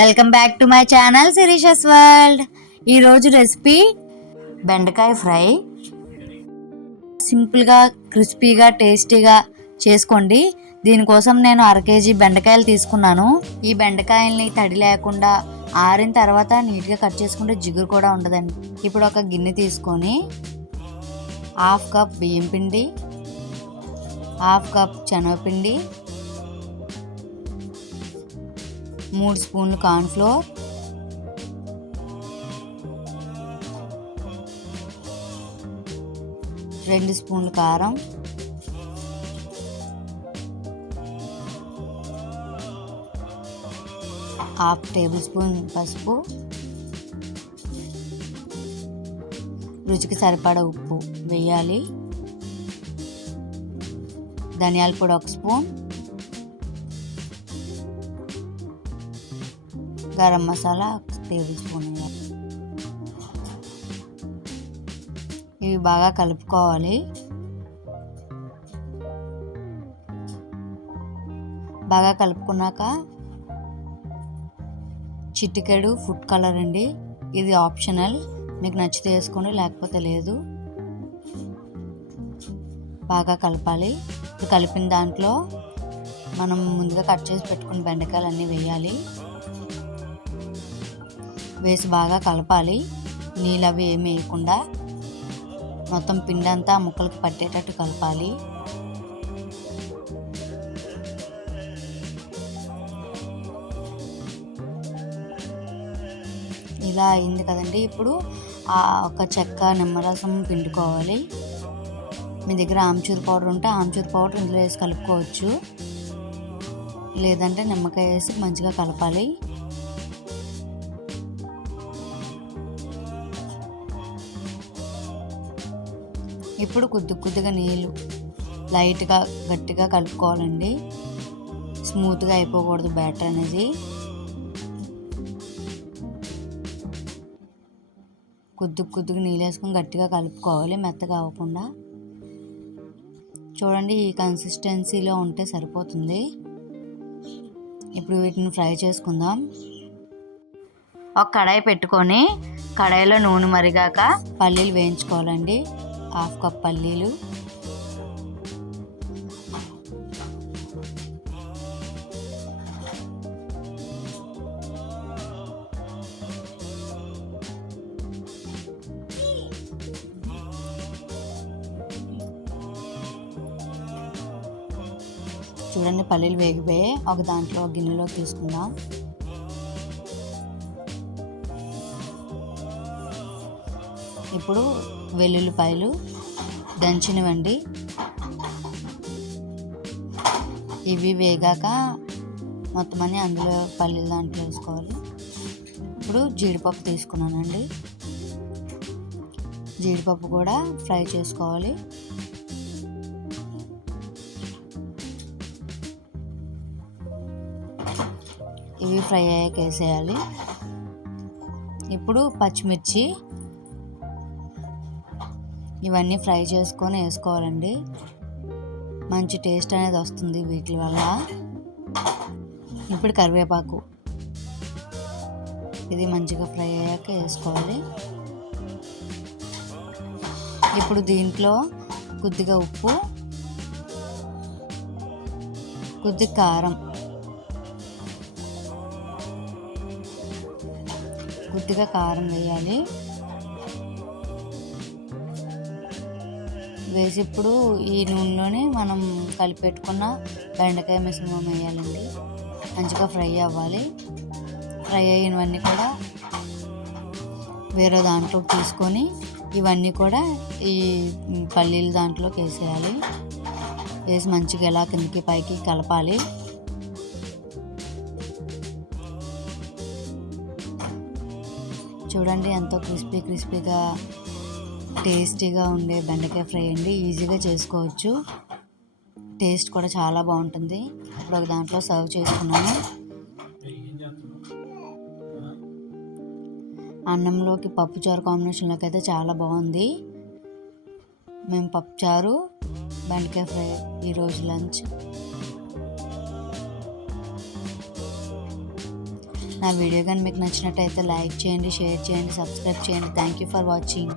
Welcome back to my channel Sirisha's world. ఈరోజు recipe బెండకాయ fry. సింపుల్గా క్రిస్పీగా టేస్టీగా చేసుకోండి. దీనికోసం నేను 1/2 kg బెండకాయలు తీసుకున్నాను. ఈ బెండకాయల్ని తడి లేకుండా ఆరిన తర్వాత నీట్గా కట్ చేసుకుంటే జిగురు కూడా ఉండదండి. ఇప్పుడు ఒక గిన్నె తీసుకొని 1/2 కప్ బియ్యం పిండి, 1/2 కప్ శనగపిండి, 3 స్పూన్లు కార్న్ఫ్లోర్, 2 స్పూన్లు కారం, 1/2 టేబుల్ స్పూన్ పసుపు, రుచికి సరిపడా ఉప్పు వేయాలి. ధనియాల పొడి 1 spoon, garam masala 1 table spoon వేయాలి. ఇవి బాగా కలుపుకోవాలి. బాగా కలుపుకున్నాక చిటికెడు ఫుడ్ కలర్ అండి, ఇది ఆప్షనల్, మీకు నచ్చితే వేసుకోండి లేకపోతే లేదు. బాగా కలపాలి. ఇది కలిపిన దాంట్లో మనం ముందుగా కట్ చేసి పెట్టుకున్న బెండకాయలు అన్నీ వేయాలి. వేసి బాగా కలపాలి. నీళ్ళు అవి ఏమి వేయకుండా మొత్తం పిండి అంతా ముక్కలకు పట్టేటట్టు కలపాలి. ఇలా అయింది కదండి. ఇప్పుడు ఒక చెక్క నిమ్మరసం పిండుకోవాలి. మీ దగ్గర ఆమ్చూర్ పౌడర్ ఉంటే ఆమ్చూర్ పౌడర్ ఇందులో వేసి కలుపుకోవచ్చు, లేదంటే నిమ్మకాయ వేసి మంచిగా కలపాలి. ఇప్పుడు కొద్దిగా నీళ్ళు లైట్గా గట్టిగా కలుపుకోవాలండి. స్మూత్గా అయిపోకూడదు బ్యాటర్ అనేది. కొద్దిగా నీళ్ళు వేసుకొని గట్టిగా కలుపుకోవాలి, మెత్తగా అవ్వకుండా. చూడండి, ఈ కన్సిస్టెన్సీలో ఉంటే సరిపోతుంది. ఇప్పుడు వీటిని ఫ్రై చేసుకుందాం. ఒక కడాయి పెట్టుకొని కడాయిలో నూనె మరిగాక పల్లీలు వేయించుకోవాలండి. 1/2 కప్ పల్లీలు, చూడండి పల్లీలు వేగిపోయి ఒక దాంట్లో గిన్నెలో తీసుకుందాం. ఇప్పుడు వెల్లుల్లిపాయలు దంచినవండి, ఇవి వేగాక మొత్తం అన్ని అందులో పల్లీల దాంట్లో వేసుకోవాలి. ఇప్పుడు జీడిపప్పు తీసుకున్నానండి, జీడిపప్పు కూడా ఫ్రై చేసుకోవాలి. ఇవి ఫ్రై అయ్యాక వేసేయాలి. ఇప్పుడు పచ్చిమిర్చి ఇవన్నీ ఫ్రై చేసుకొని వేసుకోవాలండి. మంచి టేస్ట్ అనేది వస్తుంది వీటి వల్ల. ఇప్పుడు కరివేపాకు, ఇది మంచిగా ఫ్రై అయ్యాక వేసుకోవాలి. ఇప్పుడు దీంట్లో కొద్దిగా ఉప్పు, కొద్దిగా కారం, కొద్దిగా కారం వేయాలి. వేసి ఇప్పుడు ఈ నూనెలోనే మనం కలిపెట్టుకున్న బెండకాయ మిశ్రమం వేయాలండి. మంచిగా ఫ్రై అవ్వాలి. ఫ్రై అయినవన్నీ కూడా వేరే దాంట్లోకి తీసుకొని ఇవన్నీ కూడా ఈ పల్లీల దాంట్లోకి వేసేయాలి. వేసి మంచిగా ఎలా కిందకి పైకి కలపాలి. చూడండి, ఎంతో క్రిస్పీగా టేస్టీగా ఉండే బెండకాయ ఫ్రై అండి. ఈజీగా చేసుకోవచ్చు, టేస్ట్ కూడా చాలా బాగుంటుంది. ఇప్పుడు ఒక దాంట్లో సర్వ్ చేసుకున్నాను. అన్నంలోకి పప్పుచారు కాంబినేషన్లోకి అయితే చాలా బాగుంది. మేము పప్పుచారు బెండకాయ ఫ్రై ఈరోజు లంచ్. నా వీడియో కానీ మీకు నచ్చినట్టయితే లైక్ చేయండి, షేర్ చేయండి, సబ్స్క్రైబ్ చేయండి. Thank you for watching.